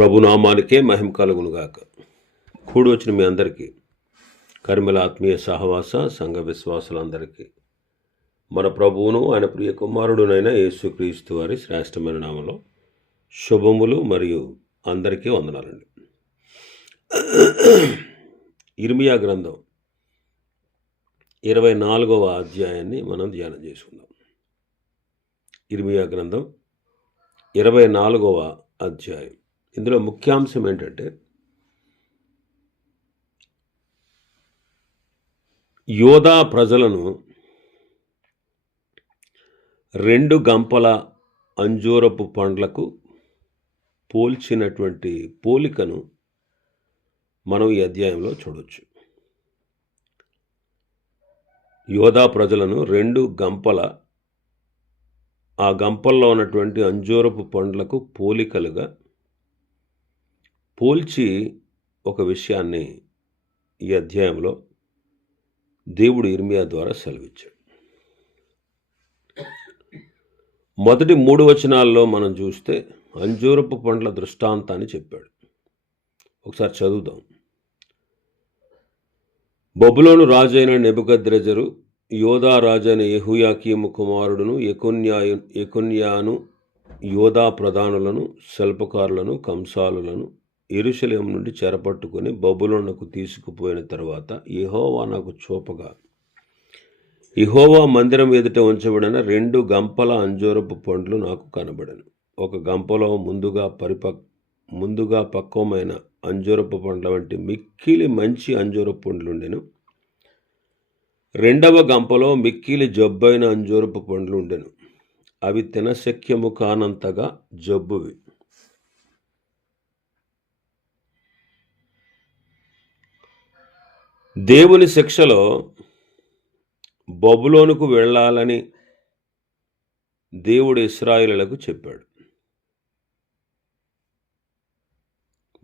ప్రభునామానికే మహిమ కలుగునుగాక. కూడి వచ్చిన మీ అందరికీ కర్మల ఆత్మీయ సహవాస సంఘ విశ్వాసులందరికీ మన ప్రభువును ఆయన ప్రియ కుమారుడునైన యేసుక్రీస్తు వారి శ్రేష్టమైన నామంలో శుభములు మరియు అందరికీ వందనాలండి. ఇర్మియా గ్రంథం ఇరవై నాలుగవ అధ్యాయాన్ని మనం ధ్యానం చేసుకుందాం. ఇర్మియా గ్రంథం ఇరవై నాలుగవ అధ్యాయం. ఇందులో ముఖ్యాంశం ఏంటంటే యోధా ప్రజలను రెండు గంపల అంజూరపు పండ్లకు పోల్చినటువంటి పోలికను మనం ఈ అధ్యాయంలో చూడవచ్చు యోధా ప్రజలను రెండు గంపల ఆ గంపల్లో ఉన్నటువంటి అంజూరపు పండ్లకు పోలికలుగా పోల్చి ఒక విషయాన్ని ఈ అధ్యాయంలో దేవుడు ఇర్మియా ద్వారా సెలవిచ్చాడు. మొదటి మూడు వచనాల్లో మనం చూస్తే అంజూరపు పండ్ల దృష్టాంతాన్ని చెప్పాడు. ఒకసారి చదువుదాం. బొబులోను రాజైన నెబుకద్రెజరు యోధా రాజైన యహుయాకీము కుమారుడును ఎకున్యాయు ఎకున్యాను యోధా ప్రధానులను శిల్పకారులను కంసాలులను ఎరుశలేం నుండి చెరపట్టుకుని బబులోనకు తీసుకుపోయిన తర్వాత ఇహోవా నాకు చూపగా ఇహోవా మందిరం ఎదుట ఉంచబడిన రెండు గంపల అంజూరపు పండ్లు నాకు కనబడను. ఒక గంపలో ముందుగా పరిపక్ ముందుగా పక్వమైన అంజూరపు పండ్ల వంటి మిక్కిలి మంచి అంజూరపు పండ్లుండెను. రెండవ గంపలో మిక్కిలి జబ్బైన అంజూరపు పండ్లు ఉండెను అవి తినశక్యము కానంతగా జబ్బువి. దేవుని శిక్షలో బబులోనుకు వెళ్ళాలని దేవుడు ఇస్రాయిలకు చెప్పాడు.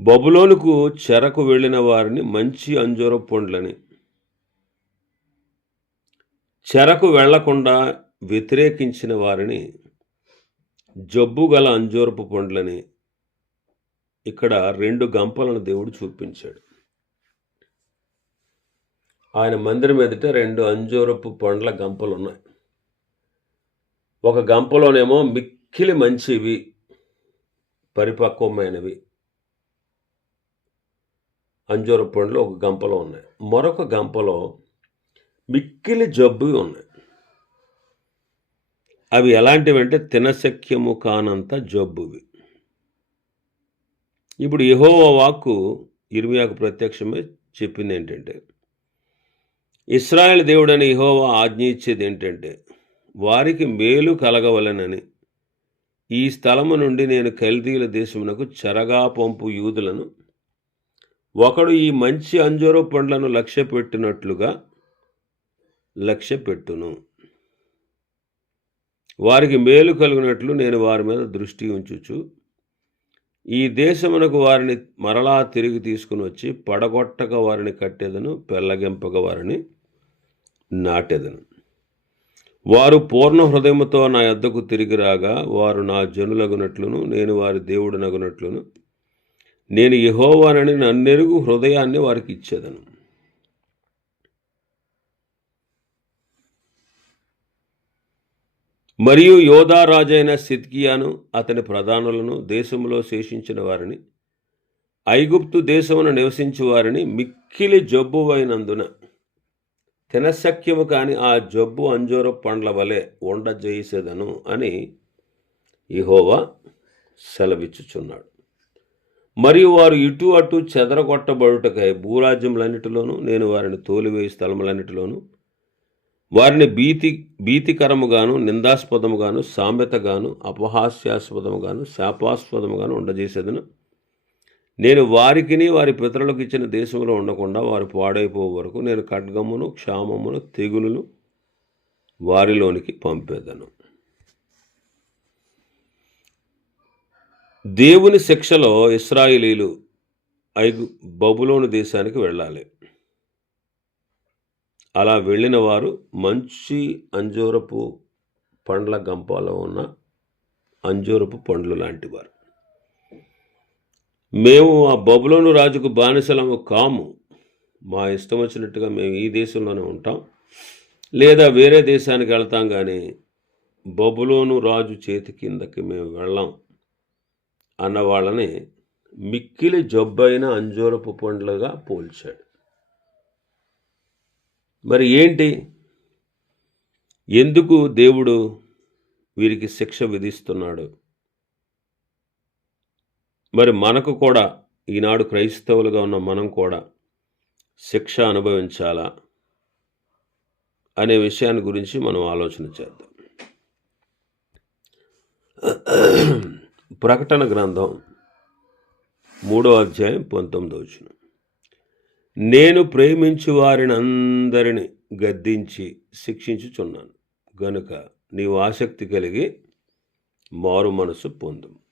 బబులోనుకు చెరకు వెళ్ళిన వారిని మంచి అంజూర పండ్లని చెరకు వెళ్ళకుండా వ్యతిరేకించిన వారిని జబ్బు గల అంజూరపు పండ్లని ఇక్కడ రెండు గంపలను దేవుడు చూపించాడు. ఆయన మందిరం ఎదుట రెండు అంజూరపు పండ్ల గంపలు ఉన్నాయి ఒక గంపలోనేమో మిక్కిలి మంచివి పరిపక్వమైనవి. అంజూర పండ్లు ఒక గంపలో ఉన్నాయి. మరొక గంపలో మిక్కిలి జబ్బు ఉన్నాయి. అవి ఎలాంటివి అంటే తినశక్యము కానంత జబ్బువి. ఇప్పుడు యెహోవా వాక్కు ఇర్మియాకు ప్రత్యక్షమే చెప్పింది ఏంటంటే ఇస్రాయేల్ దేవుడని ఇహోవా ఆజ్ఞ ఇచ్చేది ఏంటంటే వారికి మేలు కలగవలనని. ఈ స్థలము నుండి నేను కల్దీల దేశమునకు చెరగా పంపు యూదులను ఒకడు ఈ మంచి అంజూర పండ్లను లక్ష్య పెట్టినట్లుగా లక్ష్య పెట్టును. వారికి మేలు కలిగినట్లు నేను వారి మీద దృష్టి ఉంచుచు ఈ దేశమునకు వారిని మరలా తిరిగి తీసుకుని వచ్చి పడగొట్టక వారిని కట్టేదను పెళ్ళగింపక వారిని నాటెదను. వారు పూర్ణ హృదయముతో నా యొద్దకు తిరిగి రాగా వారు నా జనులగునట్లును నేను వారి దేవుడనగునట్లును. నేను యహోవానని నన్నెరుగు హృదయాన్ని వారికి ఇచ్చేదను మరియు యోధారాజైన సిద్కియాను అతని ప్రధానులను దేశంలో శేషించిన వారిని ఐగుప్తు దేశమును నివసించు వారిని మిక్కిలి జబ్బు అయినందున తినశక్యము కాని ఆ జబ్బు అంజూర పండ్ల వలె ఉండజేసేదను అని ఇహోవా సెలవిచ్చుచున్నాడు. మరియు వారు ఇటు అటు చెదరగొట్టబడుటకై భూరాజ్యములన్నిటిలోనూ నేను వారిని తోలివేయి స్థలములన్నిటిలోనూ వారిని భీతి భీతికరముగాను నిందాస్పదముగాను సామెతగాను అపహాస్యాస్పదముగాను శాపాస్పదముగాను ఉండజేసేదను. నేను వారికిని వారి పితరులకు ఇచ్చిన దేశంలో ఉండకుండా వారు పాడైపోయే వరకు నేను ఖడ్గమును క్షామమును తెగులును వారిలోనికి పంపేదను. దేవుని శిక్షలో ఇస్రాయిలీలు ఐగు బబులోను దేశానికి వెళ్ళాలి. అలా వెళ్ళిన వారు మంచి అంజూరపు పండ్ల గంపలో ఉన్న అంజూరపు పండ్లు లాంటి వారు. మేము ఆ బబులోను రాజుకు బానిసలము కాము. మా ఇష్టం వచ్చినట్టుగా మేము ఈ దేశంలోనే ఉంటాం. లేదా వేరే దేశానికి వెళ్తాం కానీ బబులోను రాజు చేతి కిందకి మేము వెళ్ళాం అన్న వాళ్ళని మిక్కిలి జబ్బైన అంజూరపు పండ్లుగా పోల్చాడు. మరి ఏంటి? ఎందుకు దేవుడు వీరికి శిక్ష విధిస్తున్నాడు? మరి మనకు కూడా ఈనాడు క్రైస్తవులుగా ఉన్న మనం కూడా శిక్ష అనుభవించాలా అనే విషయాన్ని గురించి మనం ఆలోచన చేద్దాం. ప్రకటన గ్రంథం మూడో అధ్యాయం పంతొమ్మిదో వచ్చిన నేను ప్రేమించు వారిని అందరిని గద్దించి శిక్షించుచున్నాను. గనుక నీవు ఆసక్తి కలిగి మారు మనసు పొందుము.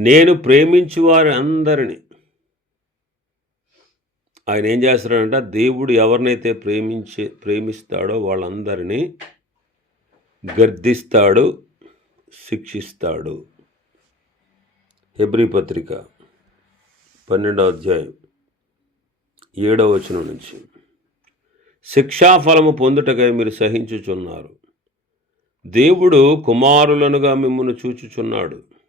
నేను ప్రేమించు వారి అందరిని ఆయన ఏం చేస్తాడంట దేవుడు ఎవరినైతే ప్రేమించే ప్రేమిస్తాడో వాళ్ళందరినీ గర్దిస్తాడు శిక్షిస్తాడు. హెబ్రి పత్రిక పన్నెండవ అధ్యాయం ఏడవ వచనం నుంచి. శిక్షాఫలము పొందుటకై మీరు సహించుచున్నారు. దేవుడు కుమారులనుగా మిమ్మల్ని చూచుచున్నాడు.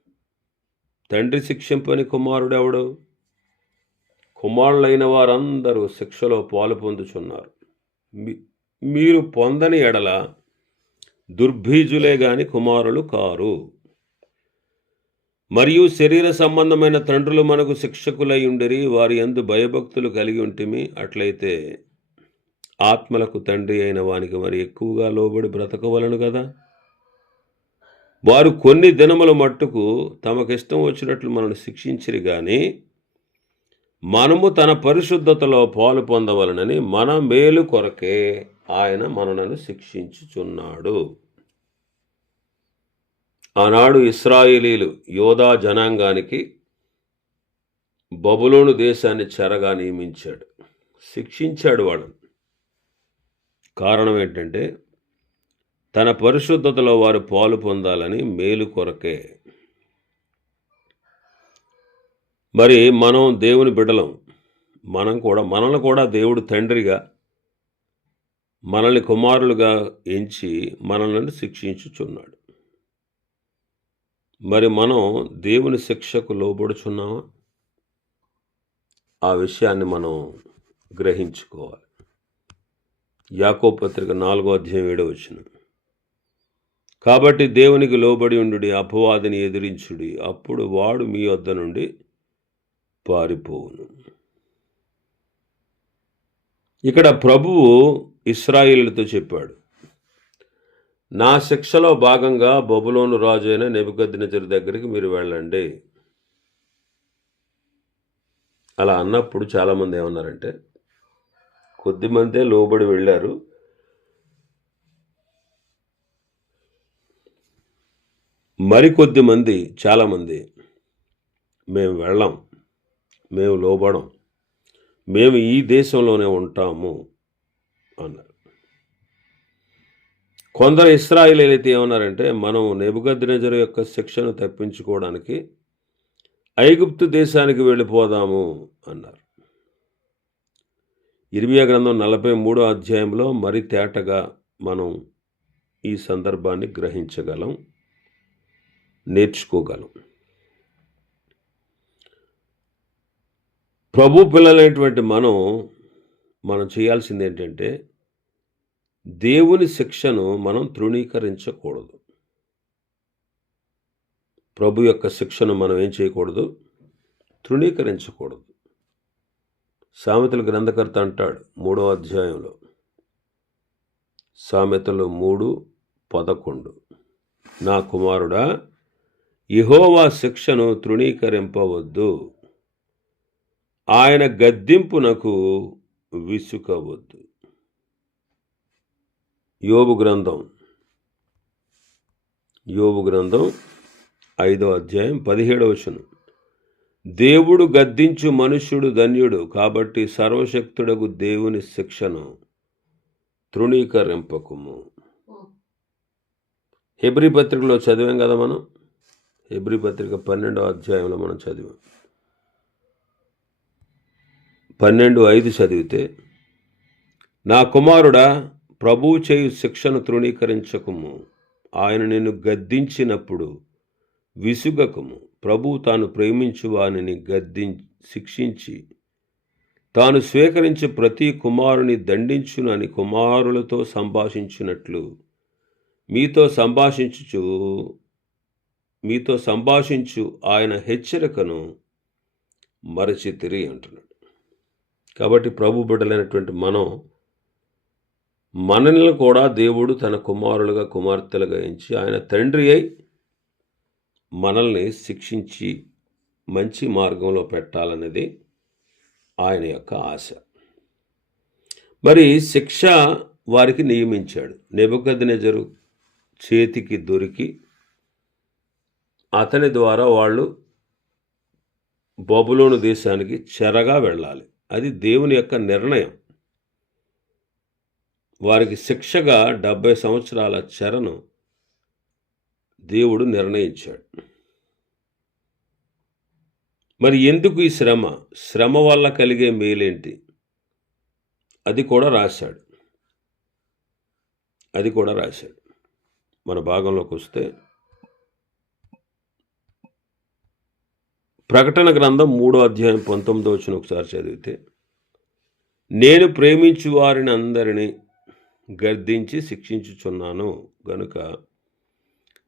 తండ్రి శిక్షింపని కుమారుడెవడు? కుమారులైన వారందరూ శిక్షలో పాలు పొందుచున్నారు. మీ- మీరు పొందని ఎడల దుర్భీజులే గాని కుమారులు కారు. మరియు శరీర సంబంధమైన తండ్రులు మనకు శిక్షకులై ఉండిరి వారి ఎందు భయభక్తులు కలిగి ఉంటిమి. అట్లయితే ఆత్మలకు తండ్రి అయిన వానికి మరి ఎక్కువగా లోబడి బ్రతకవలను కదా వారు కొన్ని దినముల మట్టుకు తమకిష్టం వచ్చినట్లు మనల్ని శిక్షించిరి కానీ మనము తన పరిశుద్ధతలో పాలు పొందవలనని మన మేలు కొరకే ఆయన మనలను శిక్షించుచున్నాడు. ఆనాడు ఇస్రాయిలీలు యోధా జనాంగానికి బబులోను దేశాన్ని చెరగా నియమించాడు. శిక్షించాడు వాళ్ళని. కారణం ఏంటంటే తన పరిశుద్ధతలో వారు పాలు పొందాలని మేలు కొరకే. మరి మనం దేవుని బిడ్డలం. మనం కూడా మనల్ని కూడా దేవుడు తండ్రిగా మనల్ని కుమారులుగా ఎంచి మనల్ని శిక్షించుచున్నాడు. మరి మనం దేవుని శిక్షకు లోబడుచున్నామా? ఆ విషయాన్ని మనం గ్రహించుకోవాలి. యాకో పత్రిక నాలుగో అధ్యాయం ఏడో వచ్చిన కాబట్టి దేవునికి లోబడి ఉండుడి అపవాదిని ఎదిరించుడి. అప్పుడు వాడు మీ వద్ద నుండి పారిపోవును. ఇక్కడ ప్రభువు ఇస్రాయిలతో చెప్పాడు నా శిక్షలో భాగంగా బబులోను రాజు అయిన నెబుకద్నెజరు దగ్గరికి మీరు వెళ్ళండి. అలా అన్నప్పుడు చాలామంది ఏమన్నారంటే కొద్దిమందే లోబడి వెళ్ళారు. మరికొద్ది మంది చాలామంది మేము వెళ్ళాం మేము లోబడం మేము ఈ దేశంలోనే ఉంటాము అన్నారు. కొందరు ఇస్రాయిలీలు అయితే ఏమన్నారంటే మనం నెబుగద్నెజరు యొక్క శిక్షను తప్పించుకోవడానికి ఐగుప్తు దేశానికి వెళ్ళిపోదాము అన్నారు. ఇరిమియా గ్రంథం నలభై మూడో అధ్యాయంలో మరి తేటగా మనం ఈ సందర్భాన్ని గ్రహించగలం? నేర్చుకోగలం. ప్రభు పిల్లలైనటువంటి మనం మనం చేయాల్సింది ఏంటంటే దేవుని శిక్షను మనం తృణీకరించకూడదు. ప్రభు యొక్క శిక్షను మనం ఏం చేయకూడదు? తృణీకరించకూడదు. సామెతల గ్రంథకర్త అంటాడు మూడో అధ్యాయంలో సామెతలు మూడు పదకొండు. నా కుమారుడా ఇహోవా శిక్షను తృణీకరింపవద్దు. ఆయన గద్దింపునకు విసుకవద్దు. యోబు గ్రంథం. యోబు గ్రంథం ఐదో అధ్యాయం పదిహేడవ వచనం. దేవుడు గద్దించు మనుష్యుడు ధన్యుడు కాబట్టి సర్వశక్తుడగు దేవుని శిక్షను తృణీకరింపకుము. హెబ్రి పత్రికలో చదివాం కదా మనం? హెబ్రి పత్రిక పన్నెండో అధ్యాయంలో మనం చదివాం. పన్నెండు ఐదు చదివితే నా కుమారుడా ప్రభువు చేయు శిక్షను తృణీకరించకము. ఆయన నిన్ను గద్దించినప్పుడు విసుగకము. ప్రభు తాను ప్రేమించు వానిని గద్ది శిక్షించి తాను స్వీకరించి ప్రతి కుమారుని దండించునని కుమారులతో సంభాషించినట్లు మీతో సంభాషించుచు మీతో సంభాషించు ఆయన హెచ్చరికను మరచితిరి అంటున్నాడు. కాబట్టి ప్రభు బిడ్డలైనటువంటి మనం మనల్ని కూడా దేవుడు తన కుమారులుగా కుమార్తెలుగా ఎంచి ఆయన తండ్రి అయి మనల్ని శిక్షించి మంచి మార్గంలో పెట్టాలనేది ఆయన యొక్క ఆశ. మరి శిక్ష వారికి నియమించాడు. నెబుకద్నెజరు చేతికి దొరికి అతని ద్వారా వాళ్ళు బబులోను దేశానికి చెరగా వెళ్ళాలి. అది దేవుని యొక్క నిర్ణయం. వారికి శిక్షగా డెబ్భై సంవత్సరాల చెరను దేవుడు నిర్ణయించాడు. మరి ఎందుకు ఈ శ్రమ? శ్రమ వల్ల కలిగే మేలేంటి? అది కూడా రాశాడు. అది కూడా రాశాడు. మన భాగంలోకి వస్తే ప్రకటన గ్రంథం మూడో అధ్యాయం పంతొమ్మిదో వచ్చిన ఒకసారి చదివితే నేను ప్రేమించు వారిని అందరినీ గర్దించి శిక్షించుచున్నాను. గనుక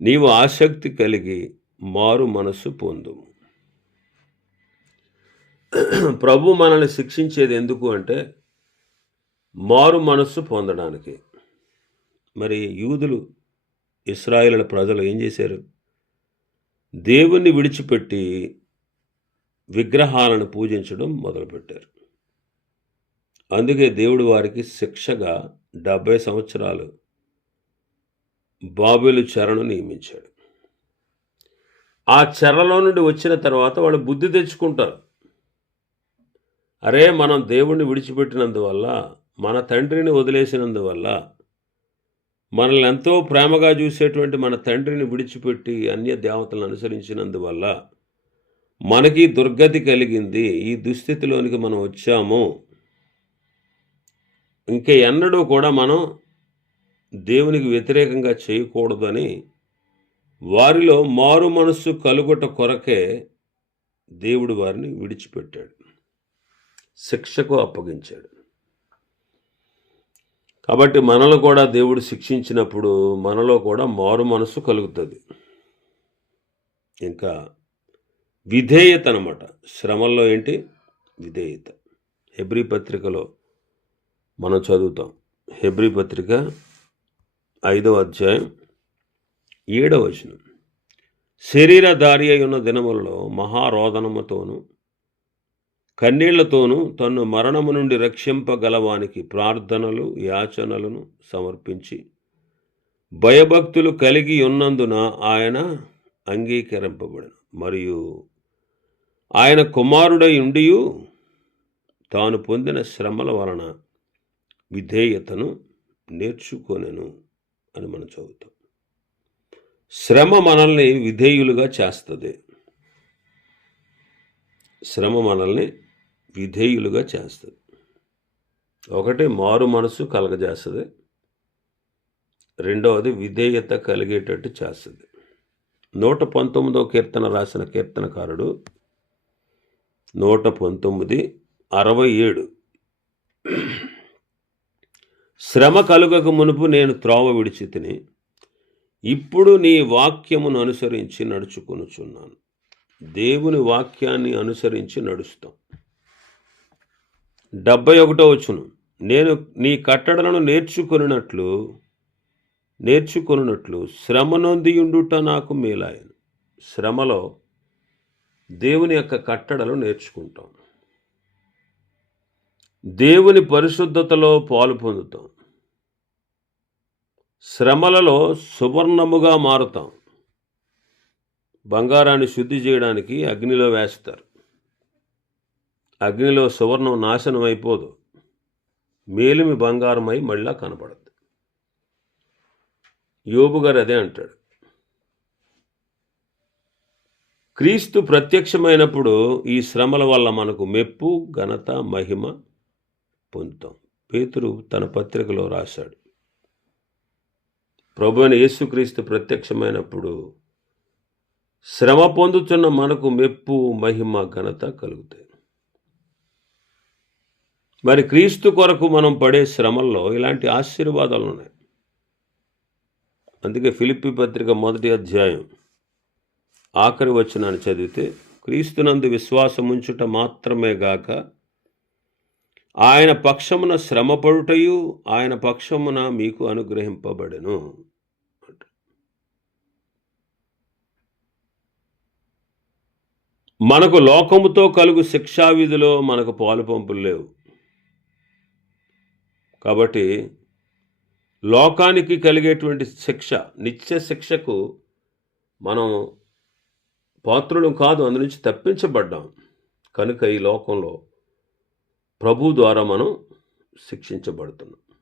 నీవు ఆసక్తి కలిగి మారు మనస్సు పొందు. ప్రభు మనల్ని శిక్షించేది ఎందుకు అంటే మారు మనస్సు పొందడానికి. మరి యూదులు ఇస్రాయేల్ ప్రజలు ఏం చేశారు? దేవుణ్ణి విడిచిపెట్టి విగ్రహాలను పూజించడం మొదలుపెట్టారు. అందుకే దేవుడు వారికి శిక్షగా డెబ్భై సంవత్సరాలు బాబేలు చెరను నియమించాడు. ఆ చెరలో నుండి వచ్చిన తర్వాత వాళ్ళు బుద్ధి తెచ్చుకుంటారు. అరే మనం దేవుణ్ణి విడిచిపెట్టినందువల్ల మన తండ్రిని వదిలేసినందువల్ల మనల్ని ఎంతో ప్రేమగా చూసేటువంటి మన తండ్రిని విడిచిపెట్టి అన్య దేవతలను అనుసరించినందువల్ల మనకి దుర్గతి కలిగింది ఈ దుస్థితిలోనికి మనం వచ్చాము. ఇంకా ఎన్నడూ కూడా మనం దేవునికి వ్యతిరేకంగా చేయకూడదని వారిలో మారు మనస్సు కలుగుట కొరకే దేవుడు వారిని విడిచిపెట్టాడు. శిక్షకు అప్పగించాడు. కాబట్టి మనలో కూడా దేవుడు శిక్షించినప్పుడు మనలో కూడా మారు మనస్సు కలుగుతుంది. ఇంకా విధేయత అనమాట శ్రమల్లో ఏంటి? విధేయత. హెబ్రి పత్రికలో మనం చదువుతాం. హెబ్రి పత్రిక ఐదవ అధ్యాయం ఏడవ వచనం. శరీరధారి అయి ఉన్న దినములలో మహారోదనముతోనూ కన్నీళ్ళతోనూ తన్ను మరణము నుండి రక్షింపగలవానికి ప్రార్థనలు యాచనలను సమర్పించి భయభక్తులు కలిగి ఉన్నందున ఆయన అంగీకరింపబడను. మరియు ఆయన కుమారుడై ఉండియు తాను పొందిన శ్రమల వలన విధేయతను నేర్చుకొనెను అని మనం చదువుతాం. శ్రమ మనల్ని విధేయులుగా చేస్తుంది. శ్రమ మనల్ని విధేయులుగా చేస్తుంది. ఒకటి మారు మనసు కలగజేస్తుంది. రెండవది విధేయత కలిగేటట్టు చేస్తుంది. నూట పంతొమ్మిదో కీర్తన రాసిన కీర్తనకారుడు నూట పంతొమ్మిది అరవై ఏడు. శ్రమ కలుగక మునుపు నేను త్రోవ విడిచి తిని ఇప్పుడు నీ వాక్యమును అనుసరించి నడుచుకొనుచున్నాను. దేవుని వాక్యాన్ని అనుసరించి నడుస్తాం. డెబ్బై ఒకటో వచ్చును నేను నీ కట్టడలను నేర్చుకొనినట్లు నేర్చుకొనున్నట్లు శ్రమ నొందియుండుట నాకు మేలాయను. శ్రమలో దేవుని యొక్క కట్టడలు నేర్చుకుంటాం. దేవుని పరిశుద్ధతలో పాలు పొందుతాం. శ్రమలలో సువర్ణముగా మారుతాం. బంగారాన్ని శుద్ధి చేయడానికి అగ్నిలో వేస్తారు. అగ్నిలో సువర్ణం నాశనం అయిపోదు. మేలిమి బంగారమై మళ్ళా కనపడద్దు యోబు గారు అదే అంటాడు. క్రీస్తు ప్రత్యక్షమైనప్పుడు ఈ శ్రమల వల్ల మనకు మెప్పు ఘనత మహిమ పొందుతాం. పేతురు తన పత్రికలో రాశాడు. ప్రభు అయిన యేసుక్రీస్తు ప్రత్యక్షమైనప్పుడు శ్రమ పొందుతున్న మనకు మెప్పు మహిమ ఘనత కలుగుతాయి. మరి క్రీస్తు కొరకు మనం పడే శ్రమల్లో ఇలాంటి ఆశీర్వాదాలు ఉన్నాయి. అందుకే ఫిలిప్పి పత్రిక మొదటి అధ్యాయం ఆఖరి వచనాన్ని చదివితే క్రీస్తునందు విశ్వాసం ఉంచుట మాత్రమే గాక ఆయన పక్షమున శ్రమపడుటయు ఆయన పక్షమున మీకు అనుగ్రహింపబడెను. మనకు లోకముతో కలుగు శిక్షావిధిలో మనకు పాలు పంపులు లేవు. కాబట్టి లోకానికి కలిగేటువంటి శిక్ష నిత్య శిక్షకు మనం పాత్రులు కాదు అందు నుంచి తప్పించబడ్డాం. కనుక ఈ లోకంలో ప్రభు ద్వారా మనం శిక్షించబడుతున్నాం.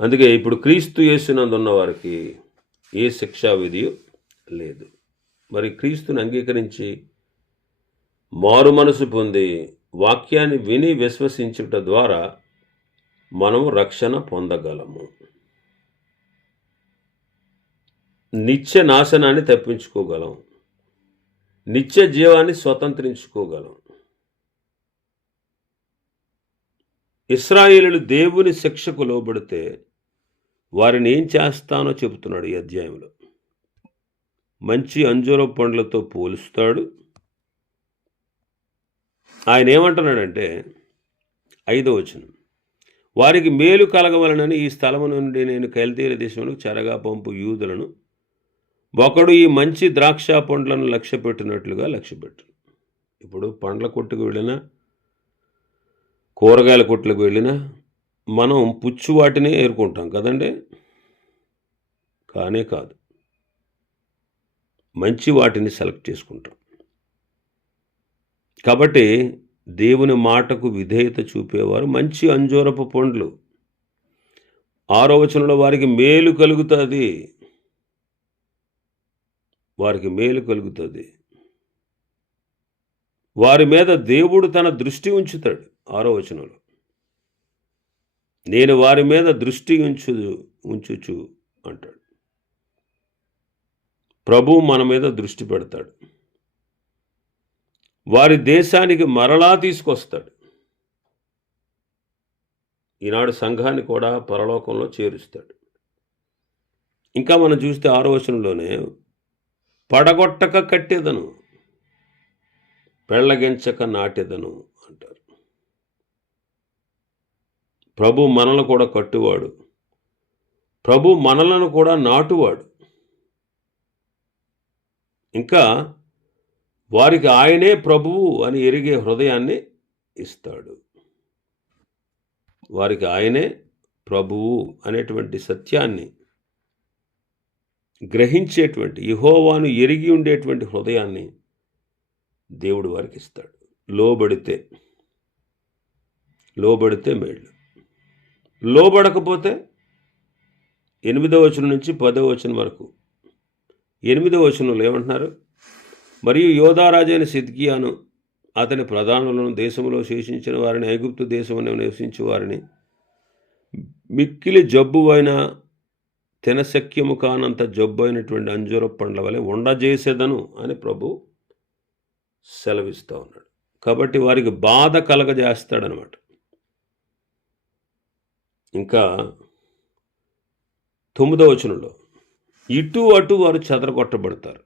అందుకే ఇప్పుడు క్రీస్తు యేసునందున్న వారికి ఏ శిక్షా విధి లేదు. మరి క్రీస్తుని అంగీకరించి మారు మనసు పొంది వాక్యాన్ని విని విశ్వసించుట ద్వారా మనము రక్షణ పొందగలము. నిత్య నాశనాన్ని తప్పించుకోగలం. నిత్య జీవాన్ని స్వతంత్రించుకోగలం. ఇస్రాయేలు దేవుని శిక్షకు లోబడితే వారిని ఏం చేస్తానో చెబుతున్నాడు ఈ అధ్యాయంలో. మంచి అంజూర పండ్లతో పోలుస్తాడు. ఆయన ఏమంటున్నాడంటే ఐదో వచనం వారికి మేలు కలగవలనని ఈ స్థలము నుండి నేను కైల్తీర దేశంలో చెరగా పంపు యూదులను ఒకడు ఈ మంచి ద్రాక్ష పండ్లను లక్ష్య పెట్టినట్లుగా లక్ష్యపెట్టు ఇప్పుడు పండ్ల కొట్టుకు వెళ్ళినా కూరగాయల కొట్లకు వెళ్ళినా మనం పుచ్చు వాటినే ఏరుకుంటాం కదండి? కానే కాదు. మంచి వాటిని సెలెక్ట్ చేసుకుంటాం. కాబట్టి దేవుని మాటకు విధేయత చూపేవారు మంచి అంజూరపు పండ్లు. ఆరో వచనంలో వారికి మేలు కలుగుతుంది. వారికి మేలు కలుగుతుంది. వారి మీద దేవుడు తన దృష్టి ఉంచుతాడు ఆరో వచనంలో. నేను వారి మీద దృష్టి ఉంచు ఉంచుచు అంటాడు. ప్రభు మన మీద దృష్టి పెడతాడు. వారి దేశానికి మరలా తీసుకొస్తాడు. ఈనాడు సంఘాన్ని కూడా పరలోకంలో చేరుస్తాడు. ఇంకా మనం చూస్తే ఆరో వచనంలోనే పడగొట్టక కట్టేదను పెళ్ళగించక నాటెదను అంటారు. ప్రభు మనల్ని కూడా కట్టువాడు. ప్రభు మనలను కూడా నాటువాడు. ఇంకా వారికి ఆయనే ప్రభువు అని ఎరిగే హృదయాన్ని ఇస్తాడు. వారికి ఆయనే ప్రభువు అనేటువంటి సత్యాన్ని గ్రహించేటువంటి యహోవాను ఎరిగి ఉండేటువంటి హృదయాన్ని దేవుడు వారికి ఇస్తాడు. లోబడితే లోబడితే మేళ్ళు లోబడకపోతే ఎనిమిదవ వచనం నుంచి పదవ వచనం వరకు. ఎనిమిదవ వచనంలో ఏమంటున్నారు? మరియు యోధారాజైన సిద్కియాను అతని ప్రధానులను దేశంలో శేషించిన వారిని ఐగుప్తు దేశంలో నివసించే వారిని మిక్కిలి జబ్బు అయిన తినశక్యము కానంత జబ్బు అయినటువంటి అంజూర పండ్ల వలె ఉండజేసేదను అని ప్రభు సెలవిస్తూ ఉన్నాడు. కాబట్టి వారికి బాధ కలగజేస్తాడనమాట. ఇంకా తొమ్మిదో వచనంలో ఇటు అటు వారు చెదరగొట్టబడతారు.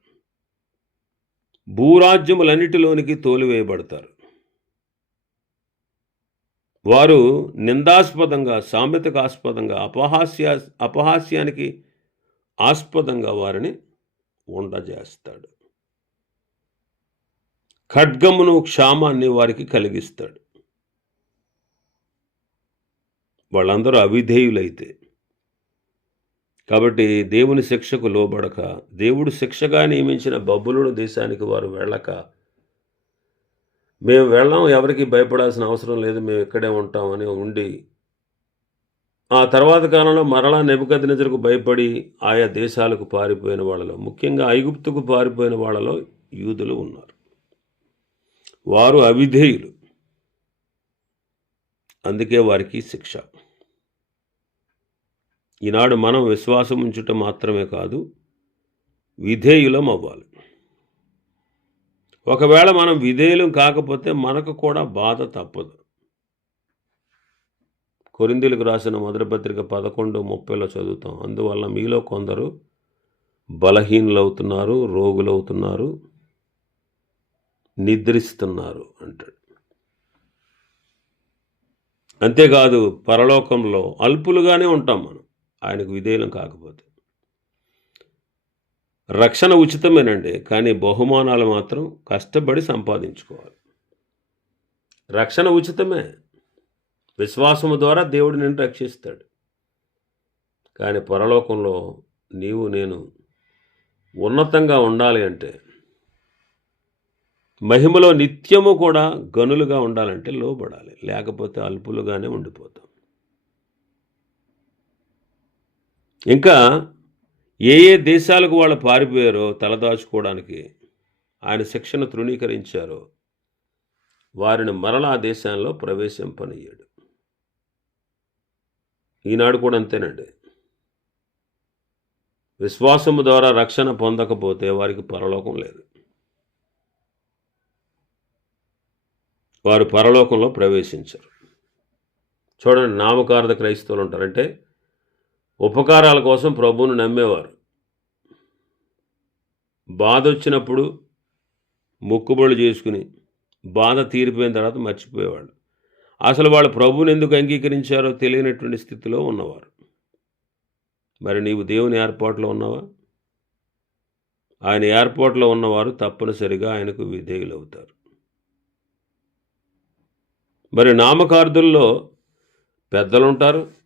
భూరాజ్యములన్నిటిలోనికి తోలివేయబడతారు. వారు నిందాస్పదంగా సామెతకు ఆస్పదంగా అపహాస్య అపహాస్యానికి ఆస్పదంగా వారిని ఉండజేస్తాడు. ఖడ్గమును క్షామాన్ని వారికి కలిగిస్తాడు. వాళ్ళందరూ అవిధేయులైతే. కాబట్టి దేవుని శిక్షకు లోబడక దేవుడు శిక్షగా నియమించిన బబ్బులను దేశానికి వారు వెళ్ళక మేము వెళ్ళాం ఎవరికి భయపడాల్సిన అవసరం లేదు మేము ఇక్కడే ఉంటామని ఉండి ఆ తర్వాత కాలంలో మరలా నిజలకు భయపడి ఆయా దేశాలకు పారిపోయిన వాళ్ళలో ముఖ్యంగా ఐగుప్తుకు పారిపోయిన వాళ్ళలో యూదులు ఉన్నారు. వారు అవిధేయులు. అందుకే వారికి శిక్ష. ఈనాడు మనం విశ్వాసం ఉంచుట మాత్రమే కాదు విధేయులం అవ్వాలి. ఒకవేళ మనం విధేయులం కాకపోతే మనకు కూడా బాధ తప్పదు. కొరిందులకు రాసిన మొదటి పత్రిక పదకొండు ముప్పైలో చదువుతాం. అందువల్ల మీలో కొందరు బలహీనులవుతున్నారు రోగులవుతున్నారు నిద్రిస్తున్నారు అంటాడు. అంతేకాదు పరలోకంలో అల్పులుగానే ఉంటాం మనం. ఆయనకు విధేయులం కాకపోతే. రక్షణ ఉచితమేనండి కానీ బహుమానాలు మాత్రం కష్టపడి సంపాదించుకోవాలి. రక్షణ ఉచితమే. విశ్వాసము ద్వారా దేవుడు నిన్ను రక్షిస్తాడు. కానీ పరలోకంలో నీవు నేను ఉన్నతంగా ఉండాలి అంటే మహిమలో నిత్యము కూడా గనులుగా ఉండాలంటే లోబడాలి లేకపోతే అల్పులుగానే ఉండిపోతాం. ఇంకా ఏ ఏ దేశాలకు వాళ్ళు పారిపోయారో తలదాచుకోవడానికి ఆయన శిక్షణ తృణీకరించారో వారిని మరలా దేశంలో దేశాల్లో ప్రవేశింపనయ్యాడు ఈనాడు కూడా అంతేనండి. విశ్వాసము ద్వారా రక్షణ పొందకపోతే వారికి పరలోకం లేదు. వారు పరలోకంలో ప్రవేశించరు. చూడండి నామకార్థ క్రైస్తవులు ఉంటారంటే ఉపకారాల కోసం ప్రభువును నమ్మేవారు. బాధ వచ్చినప్పుడు మొక్కుబడులు చేసుకుని బాధ తీరిపోయిన తర్వాత మర్చిపోయేవాళ్ళు. అసలు వాళ్ళు ప్రభువుని ఎందుకు అంగీకరించారో తెలియనటువంటి స్థితిలో ఉన్నవారు. మరి నీవు దేవుని ఏర్పాట్లో ఉన్నావా? ఆయన ఏర్పాట్లో ఉన్నవారు తప్పనిసరిగా ఆయనకు విధేయులవుతారు. మరి నామకార్థుల్లో పెద్దలుంటారు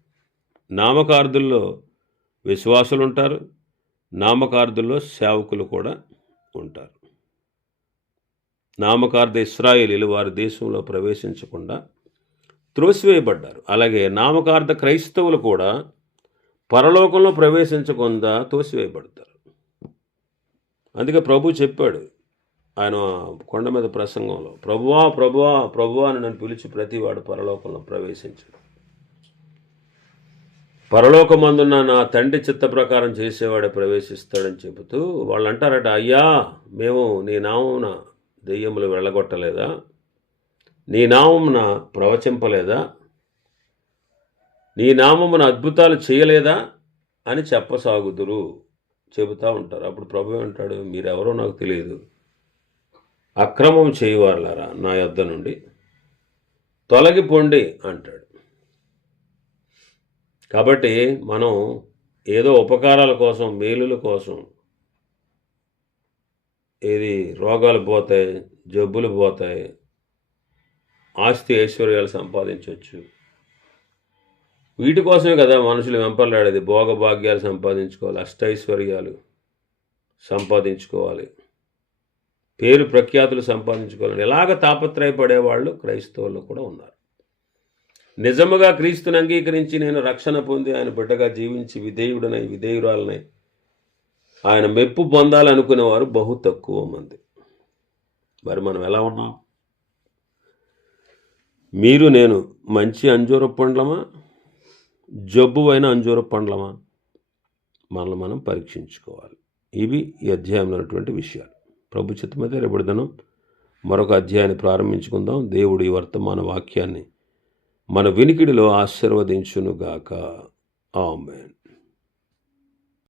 నామకార్థుల్లో విశ్వాసులు ఉంటారు నామకార్థుల్లో సేవకులు కూడా ఉంటారు. నామకార్థ ఇస్రాయేలీలు వారి దేశంలో ప్రవేశించకుండా త్రోసివేయబడ్డారు. అలాగే నామకార్థ క్రైస్తవులు కూడా పరలోకంలో ప్రవేశించకుండా తోసివేయబడతారు అందుకే ప్రభు చెప్పాడు ఆయన కొండ మీద ప్రసంగంలో ప్రభువా ప్రభువా ప్రభువా అని నన్ను పిలిచి ప్రతివాడు పరలోకంలో ప్రవేశించాడు. పరలోకమందున్న నా తండ్రి చిత్త ప్రకారం చేసేవాడే ప్రవేశిస్తాడని చెబుతూ వాళ్ళు అంటారట అయ్యా మేము నీ నామమున దెయ్యములు వెళ్ళగొట్టలేదా? నీ నామమున ప్రవచింపలేదా? నీ నామమున అద్భుతాలు చేయలేదా? అని చెప్పసాగుదురు చెబుతూ ఉంటారు. అప్పుడు ప్రభు అంటాడు మీరెవరో నాకు తెలియదు. అక్రమం చేయవారులారా నా యొద్ద నుండి. తొలగిపోండి అంటాడు. కాబట్టి మనం ఏదో ఉపకారాల కోసం మేలుల కోసం ఏది రోగాలు పోతాయి జబ్బులు పోతాయి ఆస్తి ఐశ్వర్యాలు సంపాదించవచ్చు. వీటి కోసమే కదా మనుషులు వెంపర్లాడేది. భోగభాగ్యాలు సంపాదించుకోవాలి అష్టైశ్వర్యాలు సంపాదించుకోవాలి. పేరు ప్రఖ్యాతులు సంపాదించుకోవాలని ఎలాగ తాపత్రయపడేవాళ్ళు క్రైస్తవులు కూడా ఉన్నారు. నిజముగా క్రీస్తుని అంగీకరించి నేను రక్షణ పొంది ఆయన బిడ్డగా జీవించి విధేయుడనై విధేయురాలనై ఆయన మెప్పు పొందాలనుకునేవారు బహు తక్కువ మంది. మరి మనం ఎలా ఉన్నాం? మీరు నేను మంచి అంజూర పండ్లమా? జబ్బు అయిన అంజూర పండ్లమా? మనల్ని మనం పరీక్షించుకోవాలి. ఇవి ఈ అధ్యాయంలో ఉన్నటువంటి విషయాలు. ప్రభు చిత్తమైతే రేపటిదనం మరొక అధ్యాయాన్ని ప్రారంభించుకుందాం. దేవుడు ఈ వర్తమాన వాక్యాన్ని మన వినికిడిలో ఆశీర్వదించునుగాక. ఆమెన్.